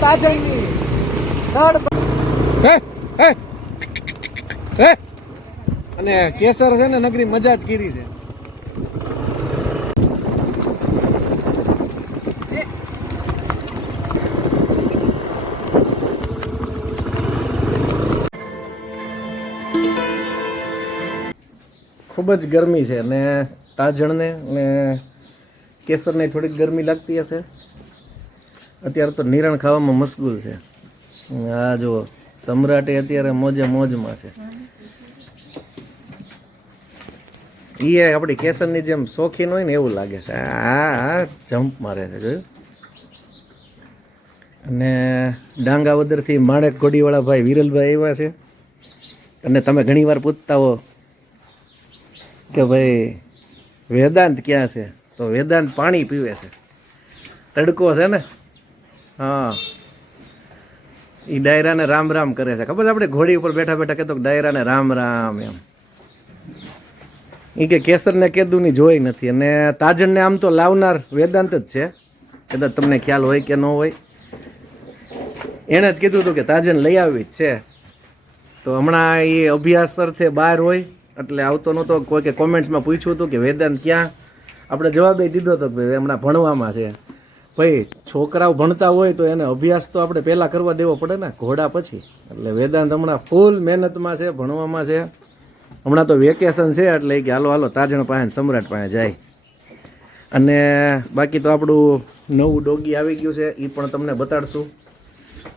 તાજણની. Third હે? હે? હે? અને કેસર છે ને નગરી મજા જ કરી છે. ખૂબ જ ગરમી છે અને તાજણને અને કેસરને થોડીક ગરમી લાગતી હશે. અત્યારે તો નિરણ ખાવામાં મશગુલ છે. આ જો સમ્રાટે અત્યારે મોજે મોજમાં છે. એ આપણી કેસરની જેમ શોખીન હોય ને એવું લાગે છે. આ જમ્પ મારે છે, જોયું? અને ડાંગાવદરથી માણેક ઘોડીવાળા ભાઈ વિરલભાઈ આવ્યા છે. અને તમે ઘણીવાર પૂછતા હો કે ભાઈ, વેદાંત ક્યાં છે? તો વેદાંત પાણી પીવે છે. તડકો છે ને? હા. એ ડાયરાને રામ રામ કરે છે. ખબર આપણે ઘોડી ઉપર બેઠા બેઠા કહેતો ડાયરાને રામ રામ એમ. એ કે કેસરને કેદુની જોઈ નથી. અને તાજણને આમ તો લાવનાર વેદાંત જ છે. કદાચ તમને ખ્યાલ હોય કે ન હોય. એણે જ કીધું હતું કે તાજણ લઈ આવી જ છે. તો હમણાં એ અભ્યાસ અર્થે બહાર હોય. એટલે આવતો નહોતો. કોઈ કે કોમેન્ટ્સમાં પૂછ્યું હતું કે વેદાંત ક્યાં? આપણે જવાબ એ દીધો હતો કે હમણાં ભણવામાં છે. ભાઈ, છોકરાઓ ભણતા હોય તો એને અભ્યાસ તો આપણે પહેલાં કરવા દેવો પડે ને, ઘોડા પછી. એટલે વેદાંત હમણાં ફૂલ મહેનતમાં છે, ભણવામાં છે. હમણાં તો વેકેશન છે, એટલે કે હાલો હાલો, તાજણ પાસે સમ્રાટ પાસે જાય. અને બાકી તો આપણું નવું ડોગી આવી ગયું છે એ પણ તમને બતાડશું.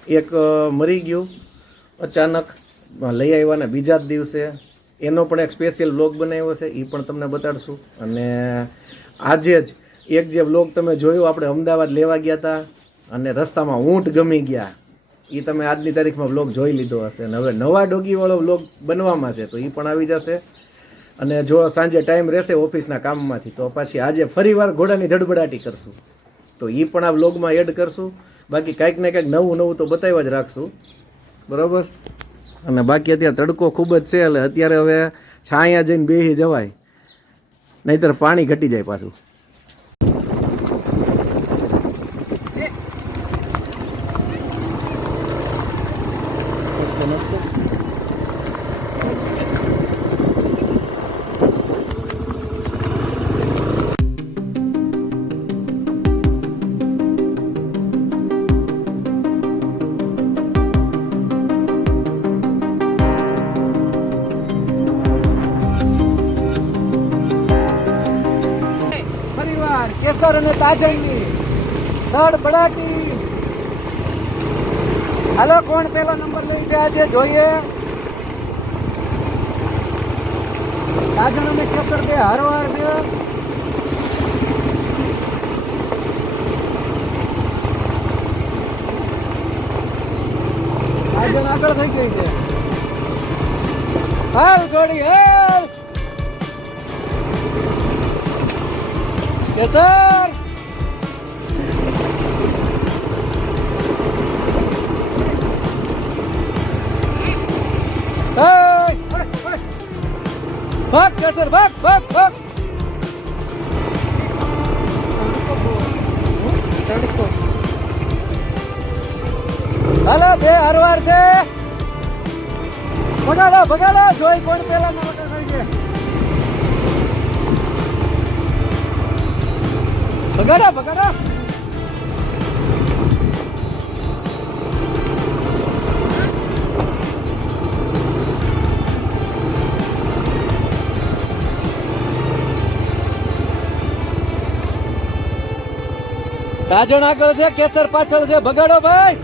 એક મરી ગયું, અચાનક લઈ આવ્યા ને બીજા જ દિવસે. એનો પણ એક સ્પેશિયલ બ્લોગ બનાવ્યો છે એ પણ તમને બતાડશું. અને આજે જ એક જે વ્લોગ તમે જોયો, આપણે અમદાવાદ લેવા ગયા હતા અને રસ્તામાં ઊંટ ગમી ગયા. એ તમે આજની તારીખમાં વ્લોગ જોઈ લીધો હશે. અને હવે નવા ડોગીવાળો વ્લોગ બનવામાં છે, તો એ પણ આવી જશે. અને જો સાંજે ટાઈમ રહેશે ઓફિસના કામમાંથી, તો પાછી આજે ફરીવાર ઘોડાની ધડબડાટી કરશું. તો એ પણ આ વ્લોગમાં એડ કરશું. બાકી કાંઈક ને કાંઈક નવું નવું તો બતાવ્યા જ રાખશું. બરાબર? અને બાકી અત્યારે તડકો ખૂબ જ છે, એટલે અત્યારે હવે છાંયા જઈને બેસી જવાય. નહીતર પાણી ઘટી જાય પાછું. ફરીવાર કેસર અને તાજણની ધડ બડાટી હાલો, કોણ પેલો નંબર લઈ છે? આજે જોઈએ. તાજણ અને કેસર બે, હરવાર બે. તાજણ આગળ થઈ ગઈ છે. હાલ ઘોડી હાલ. કેસર ભાગ કેસર ભાગ ભાગ ભાગ. હાલો, બે હરવાર છે. ભગાડો ભગાડો. જોઈ કોણ પેલા નંબર કરી ભગાડો ભગાડો. રાજણ આગળ છે, કેસર પાછળ છે. ભગાડો ભાઈ!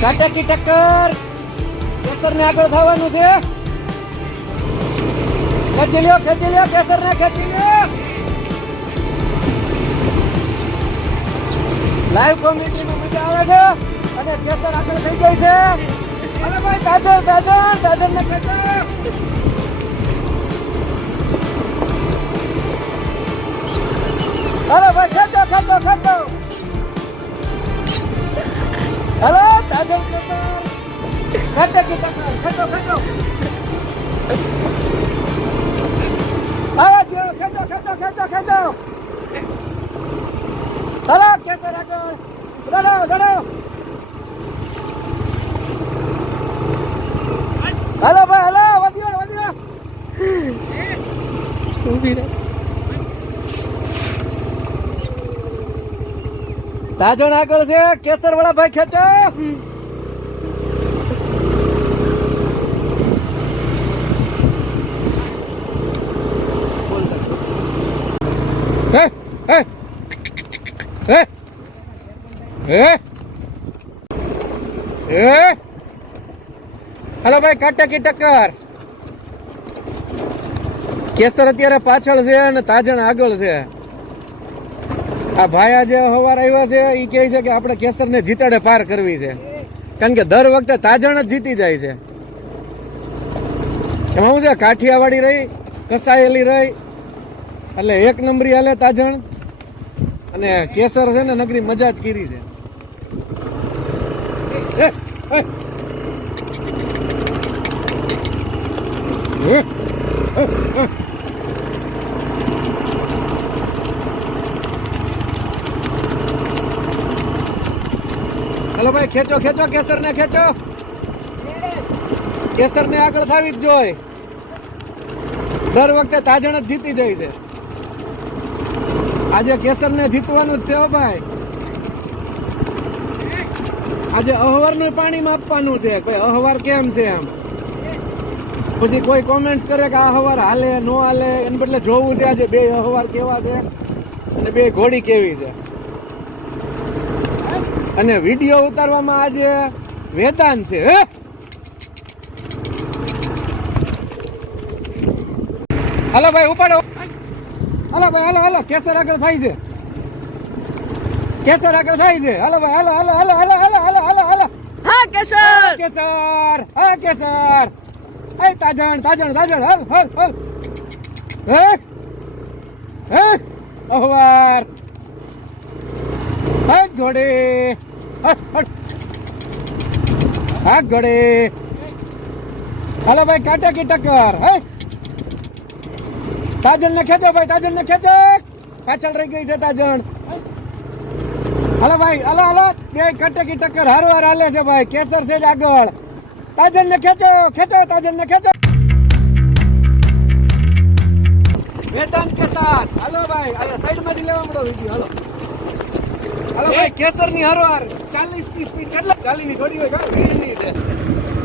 કાટાકી ટક્કર! કેસર ને આગળ થવાનું છે. ખેંચી લ્યો ખેંચી લ્યો કેસર ને ખેંચી લ્યો! લાઈવ કોમ્યુનિટીની મજા આવે છે અને કેસર આગળ થઈ જાય છે. અને ભાઈ તાજર તાજર તાજર ને તાજર અરે ભાઈ ખેંચો ખેંચો ખેંચો. હેલો તાજલ ખેતો ખેંચો ખેંચો. ઊભી રહે તાજણ આગળ છે કેસરવાળા ભાઈ ખેંચો. હેલો ભાઈ કાટા કી ટક્કર. કેસર અત્યારે પાછળ છે અને તાજણ આગળ છે. આ ભાઈ આજે સવાર આવ્યા છે એ કહે છે કે આપણે કેસરને જીતાડે પાર કરવી છે. કારણ કે દર વખતે તાજણ જ જીતી જાય છે. એમાં શું છે? કાઠિયાવાડી રહી કસાયેલી રહી એટલે એક નંબરી હાલે તાજણ અને કેસર છે ને નગરી મજા જ કરી છે. એ, એ. હે, હે, હે. હલો ભાઈ ખેંચો ખેંચો કેસર ને ખેંચો. કેસર ને આગળ થાવી જ જોઈ દર વખતે તાજણ જ જીતી જાય છે. આજે કેસર ને જીતવાનું જ છે હો ભાઈ. આજે અહવારનું પાણી માપવાનું છે. કોઈ અહવાર કેમ છે એમ? પછી કોઈ કોમેન્ટ્સ કરે કે આ અહવાર હાલે, નો હાલે, એને બદલે જોવું છે આજે બે અહવાર કેવા છે અને બે ઘોડી કેવી છે. અને વીડિયો ઉતારવામાં આજે વેદાન છે હે? હાલો ભાઈ ઉપાડો. હાલો ભાઈ હાલો હાલો કેસર આગળ થાય છે. કેસર આગળ થાય છે. હાલો ભાઈ હાલો હાલો હાલો હાલો હાલો હાલો હાલો હાલો. હા કેસર. કેસર હા કેસર. એ તાજણ તાજણ તાજણ હાલ હાલ હાલ. હે? હે? અહવાર. હા ઘોડે હા હા હા ઘોડે હાલો ભાઈ, કાંટા કી ટક્કર, હે? તાજણ ને ખેંચો ભાઈ તાજણ ને ખેંચો. પાછળ રહી ગઈ છે તાજણ. હાલો ભાઈ, હાલો હાલો. બે કટે કી ટક્કર હારવાર હાલે છે ભાઈ. કેસર છે જ આગળ. તાજન ને ખેંચો ખેંચો તાજન ને ખેંચો. વેદાંત કે સાથ હાલો ભાઈ, હાલો સાઈડમાંથી લેવા મળો વિડિયો, હાલો. કેસરની હરવાર ચાલીસની કેટલા? ચાલી ની થોડી હોય